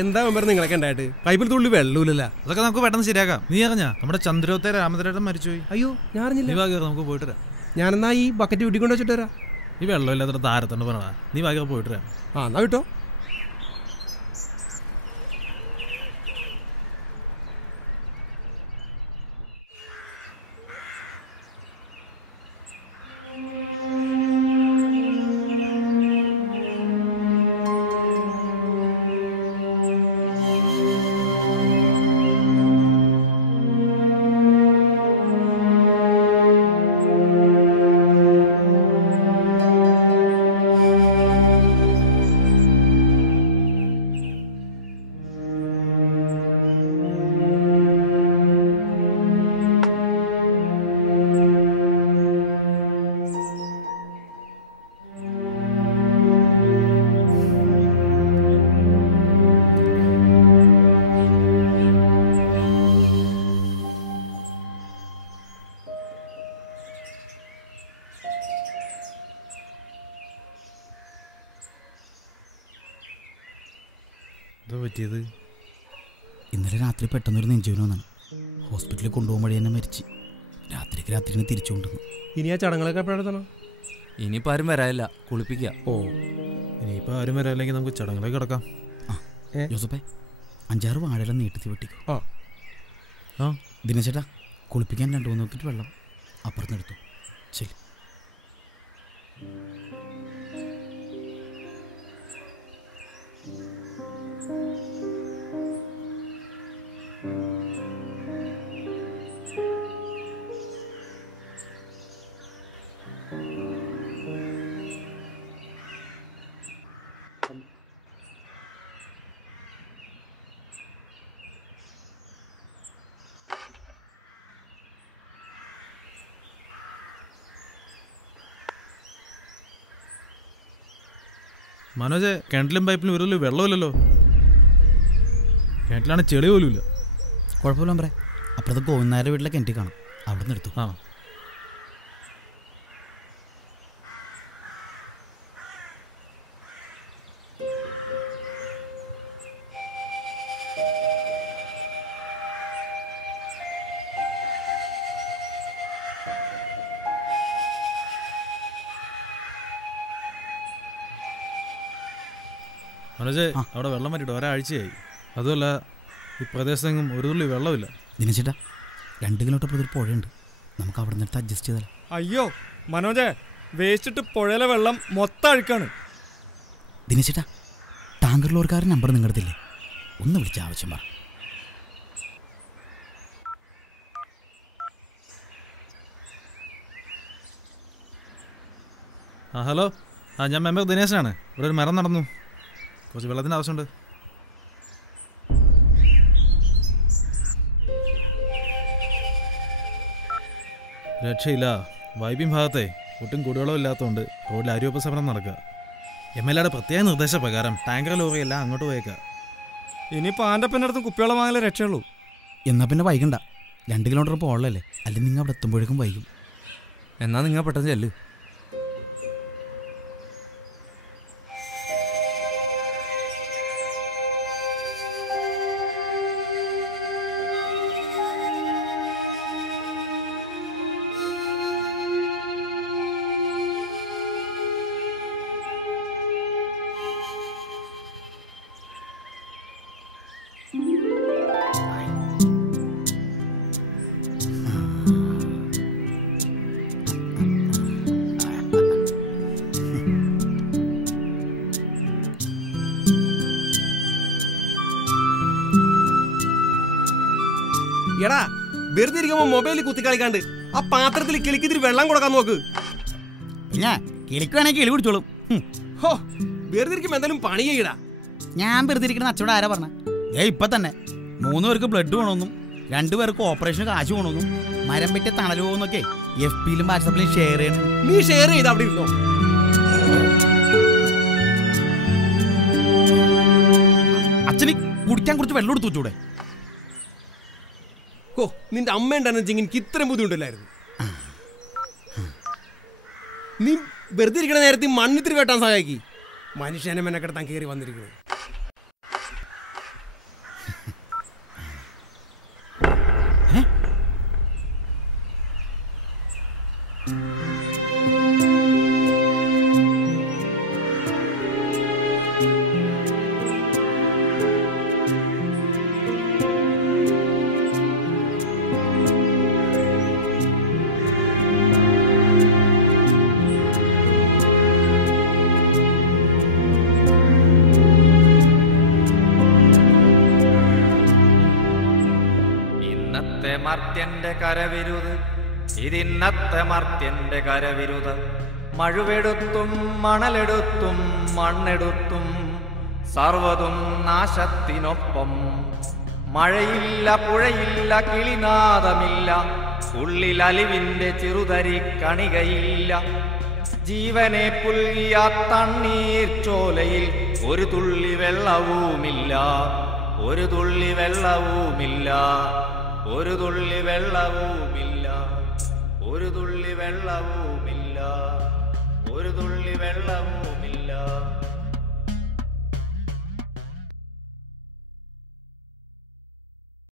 എന്താ മെമ്പർ നിങ്ങളൊക്കെ ഉണ്ടായിട്ട് പൈപ്പിൽ തുള്ളി വെള്ളമില്ലല്ലോ. അതൊക്കെ നമുക്ക് പെട്ടെന്ന് ശരിയാക്കാം. നീ അറിഞ്ഞാ നമ്മുടെ ചന്ദ്രോത്തെ രാമചന്ദ്രൻ മരിച്ചുപോയി? അയ്യോ ഞാൻ അറിഞ്ഞില്ല. നമുക്ക് പോയിട്ട് വരാം. ഞാനെന്നാ ഈ ബക്കറ്റ് വീട്ടിൽ കൊണ്ട് വെച്ചിട്ട് വരാം. ഈ വെള്ളമില്ലാത്ത താരത്തോണ്ട് പറഞ്ഞാ നീ ബാക്കി പോയിട്ട് വരാം. എന്നാ കിട്ടോ. പറ്റിയത് ഇന്നലെ രാത്രി പെട്ടെന്നൊരു നെഞ്ചുവിന് വന്നാണ്. ഹോസ്പിറ്റലിൽ കൊണ്ടുപോകുമ്പോൾ തന്നെ മരിച്ച്. രാത്രിക്ക് തിരിച്ചു കൊണ്ടുവന്നു. ഇനി ആ ചടങ്ങുകളൊക്കെ എപ്പോഴെടുത്തണം? ഇനിയിപ്പോൾ ആരും വരാനില്ല, കുളിപ്പിക്കുക. ഇനിയിപ്പോൾ ആരും വരാല്ലെങ്കിൽ നമുക്ക് ചടങ്ങുകളൊക്കെ കിടക്കാം. ജോസഫേ 5-6 വാഴയെല്ലാം നീട്ടി വെട്ടിക്കും. ദിനേശേട്ടാ കുളിപ്പിക്കാൻ 2-3 നോക്കിയിട്ട് വെള്ളം അപ്പുറത്തെടുത്തു. ശരി. മനോജ്, കിണറ്റിലും പൈപ്പിലും ഒരു വെള്ളമില്ലല്ലോ. കിണറ്റിലാണ് ചെളി പോലും ഇല്ല. കുഴപ്പമില്ല പറ. അപ്പുറത്തെ ഗോവിന്ദനാരുടെ വീട്ടിലെ കിണറ്റി കാണും, അവിടെ നിന്ന് എടുത്തു. മനോജ്, അവിടെ വെള്ളം പറ്റിയിട്ട് ഒരാഴ്ചയായി. അതുമല്ല ഈ പ്രദേശത്തെങ്ങും ഒരു തുള്ളി വെള്ളമില്ല. ദിനേശേട്ടാ 2 കിലോമീറ്റർ അപ്പുറത്തൊരു പുഴയുണ്ട്, നമുക്ക് അവിടെ നിന്നിട്ട് അഡ്ജസ്റ്റ് ചെയ്താലോ? അയ്യോ മനോജേ, വേസ്റ്റിട്ട് പുഴയിലെ വെള്ളം മൊത്തം അഴുക്കാണ്. ദിനേശേട്ടാ ടാങ്കർ ലോറിക്കാരൻ നമ്പർ നിങ്ങടത്തില്ലേ? ഒന്ന് വിളിച്ച ആവശ്യം പറ. ഹലോ, ഞാൻ മെമ്പർ ദിനേശനാണ്. ഇവിടെ ഒരു മരം നടന്നു, കുറച്ച് വെള്ളത്തിൻ്റെ ആവശ്യമുണ്ട്. രക്ഷയില്ല, വൈപ്പിൻ ഭാഗത്തെ ഒട്ടും കുടിവെള്ളം ഇല്ലാത്തതുകൊണ്ട് റോഡിൽ അരിവെപ്പ് സമരം നടക്കുക. MLAയുടെ പ്രത്യേക നിർദ്ദേശപ്രകാരം ടാങ്കർ ലോറിയെല്ലാം അങ്ങോട്ട് പോയേക്കാം. ഇനിയിപ്പോൾ ആൻ്റപ്പനടുത്ത് കുപ്പിവെള്ളം വാങ്ങാനേ രക്ഷയുള്ളൂ. എന്നാൽ പിന്നെ വൈകണ്ട, 2 കിലോമീറ്റർ പോകലല്ലേ, അല്ലെങ്കിൽ നിങ്ങൾ അവിടെ എത്തുമ്പോഴേക്കും വൈകും. എന്നാൽ നിങ്ങൾ പെട്ടെന്ന് ചെല്ല്. എടാ, വെറുതെ ഇരിക്കുമ്പോ മൊബൈലിൽ കുത്തി കളിക്കാണ്ട് ആ പാത്രത്തിൽ കിളിക്കിത്തിരി വെള്ളം കൊടുക്കാൻ നോക്ക്. പിന്നെ കിളിക്കുവാണെങ്കിൽ കിളി കുടിച്ചോളും. വെറുതെ ഇരിക്കുമ്പോ എന്തായാലും പണി ചെയ്യടാ. ഞാൻ വെറുതെ ഇരിക്കുന്ന അച്ചോട് ആരാ പറഞ്ഞ? ഇപ്പൊ തന്നെ 3 പേർക്ക് ബ്ലഡ് വേണമെന്നും 2 പേർക്ക് ഓപ്പറേഷന് കാശ് വേണമെന്നും മരം വെട്ടി തണൽ പോകുന്നൊക്കെ FBയിലും വാട്സാപ്പിലും ഷെയർ ചെയ്യണം. നീ ഷെയർ ചെയ്ത് അവിടെ ഇരുന്നോ. അച്ഛന് കുടിക്കാൻ കുറച്ച് വെള്ളം എടുത്തു വെച്ചൂടെ? നിന്റെ അമ്മ ഉണ്ടായിരുന്നെങ്കിൽ എനിക്ക് ഇത്രയും ബുദ്ധിമുട്ടില്ലായിരുന്നു. നീ വെറുതെ ഇരിക്കണ നേരത്തെ മണ്ണിത്തിരി വെട്ടാൻ സഹായിക്കി. മനുഷ്യനെ മെനക്കെടുത്താൻ കയറി വന്നിരിക്കുന്നത്. മർത്യന്റെ കരവിരുത്, ഇതിന്നത്തെ മർത്യന്റെ കരവിരുത്. മഴുവെടുത്തും മണലെടുത്തും മണ്ണെടുത്തും സർവതും നാശത്തിനൊപ്പം. മഴയില്ല, പുഴയില്ല, കിളിനാദമില്ല, ഉള്ളിൽ അലിവിന്റെ ചെറുതരി കണികയില്ല. ജീവനെ പുൽകിയ തണ്ണീർ ചോലയിൽ ഒരു തുള്ളി വെള്ളവുമില്ല, ഒരു തുള്ളി വെള്ളവുമില്ല, ഒരു തുള്ളി വെള്ളവുമില്ല, ഒരു തുള്ളി വെള്ളവുമില്ല, ഒരു തുള്ളി വെള്ളവുമില്ല.